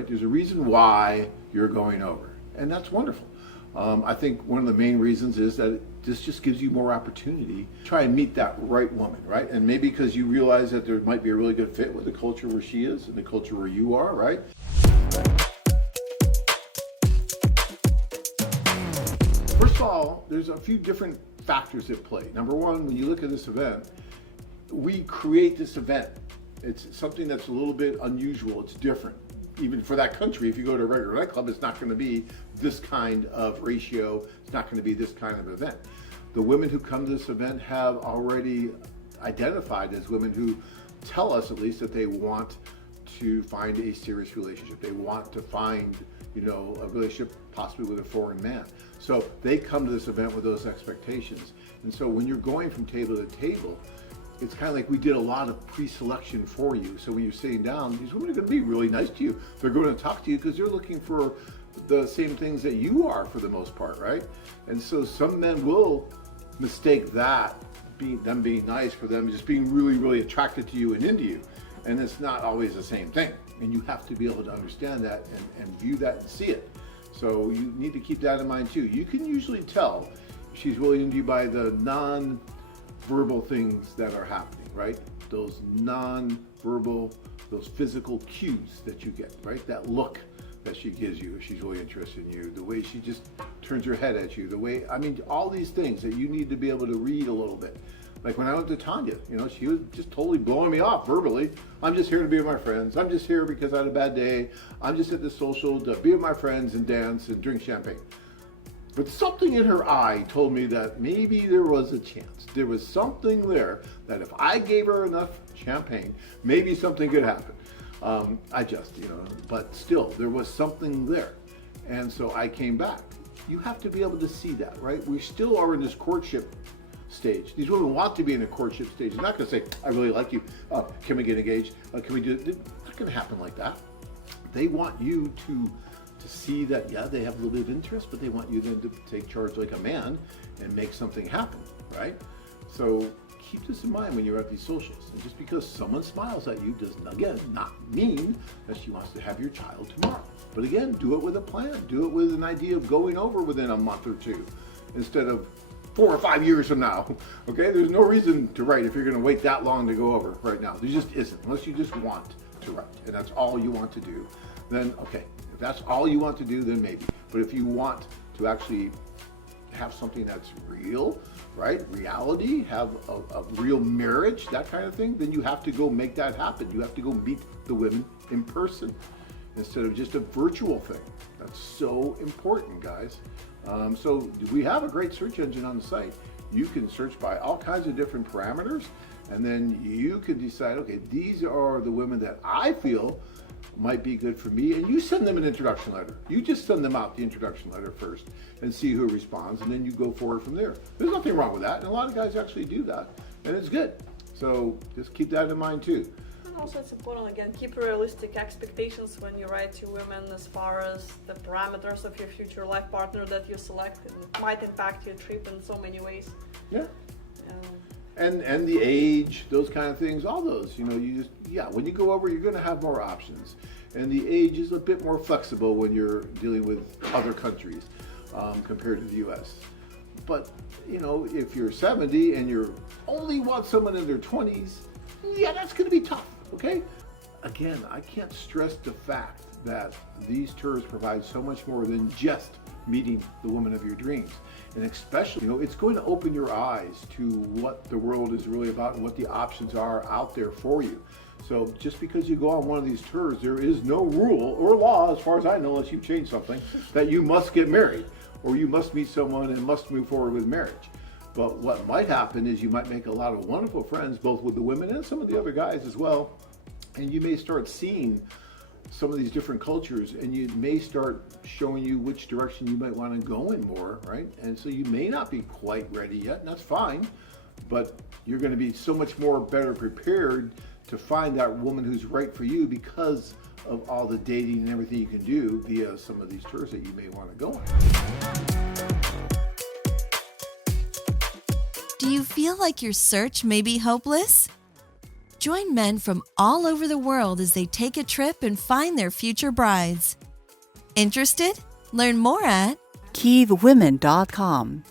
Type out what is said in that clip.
right? There's a reason why you're going over, and that's wonderful. I think one of the main reasons is that this just gives you more opportunity to try and meet that right woman, right? And maybe because you realize that there might be a really good fit with the culture where she is and the culture where you are, right? First of all, there's a few different factors at play. Number one, when you look at this event, we create this event. It's something that's a little bit unusual. It's different. Even for that country, if you go to a regular nightclub, it's not going to be this kind of ratio. It's not going to be this kind of event. The women who come to this event have already identified as women who tell us, at least, that they want to find a serious relationship. They want to find, a relationship possibly with a foreign man. So they come to this event with those expectations. And so when you're going from table to table, it's kind of like we did a lot of pre-selection for you. So when you're sitting down, these women are going to be really nice to you. They're going to talk to you because they're looking for the same things that you are for the most part, right? And so some men will mistake that, them being nice, for them just being really, really attracted to you and into you. And it's not always the same thing. And you have to be able to understand that and view that and see it. So you need to keep that in mind too. You can usually tell if she's really into you by the non-verbal things that are happening, right? Those non-verbal, those physical cues that you get, right? That look that she gives you if she's really interested in you, the way she just turns her head at you, all these things that you need to be able to read a little bit. Like when I went to Tanya, she was just totally blowing me off verbally. I'm just here to be with my friends. I'm just here because I had a bad day. I'm just at the social to be with my friends and dance and drink champagne. But something in her eye told me that maybe there was a chance. There was something there that if I gave her enough champagne, maybe something could happen. But still, there was something there. And so I came back. You have to be able to see that, right? We still are in this courtship stage. These women want to be in a courtship stage. They're not going to say, I really like you. Can we get engaged? Can we do it? It's not going to happen like that. They want you to see that, yeah, they have a little bit of interest, but they want you then to take charge like a man and make something happen, right? So keep this in mind when you're at these socials. And just because someone smiles at you does, again, not mean that she wants to have your child tomorrow. But again, do it with a plan. Do it with an idea of going over within a month or two instead of 4 or 5 years from now. Okay, there's no reason to write if you're going to wait that long to go over right now. There just isn't, unless you just want to write and that's all you want to do. Then okay, if that's all you want to do, then maybe. But if you want to actually have something that's real, right? Reality, have a real marriage, that kind of thing, then you have to go make that happen. You have to go meet the women in person instead of just a virtual thing. That's so important, guys. So we have a great search engine on the site. You can search by all kinds of different parameters, and then you can decide, okay, these are the women that I feel might be good for me, and you send them an introduction letter. You just send them out the introduction letter first and see who responds, and then you go forward from there. There's nothing wrong with that, and a lot of guys actually do that, and it's good. So just keep that in mind too. And also it's important, again, keep realistic expectations when you write to women as far as the parameters of your future life partner that you select. It might impact your trip in so many ways. Yeah. And the age, those kind of things, all those, when you go over, you're going to have more options. And the age is a bit more flexible when you're dealing with other countries compared to the U.S. But, if you're 70 and you only want someone in their 20s, yeah, that's going to be tough, okay? Again, I can't stress the fact that these tours provide so much more than just meeting the woman of your dreams. And especially, it's going to open your eyes to what the world is really about and what the options are out there for you. So just because you go on one of these tours, there is no rule or law, as far as I know, unless you've changed something, that you must get married or you must meet someone and must move forward with marriage. But what might happen is you might make a lot of wonderful friends, both with the women and some of the other guys as well. And you may start seeing some of these different cultures, and you may start showing you which direction you might want to go in more, right? And so you may not be quite ready yet, and that's fine, but you're going to be so much more better prepared to find that woman who's right for you because of all the dating and everything you can do via some of these tours that you may want to go on. Do you feel like your search may be hopeless? Join men from all over the world as they take a trip and find their future brides. Interested? Learn more at KyievWomen.com.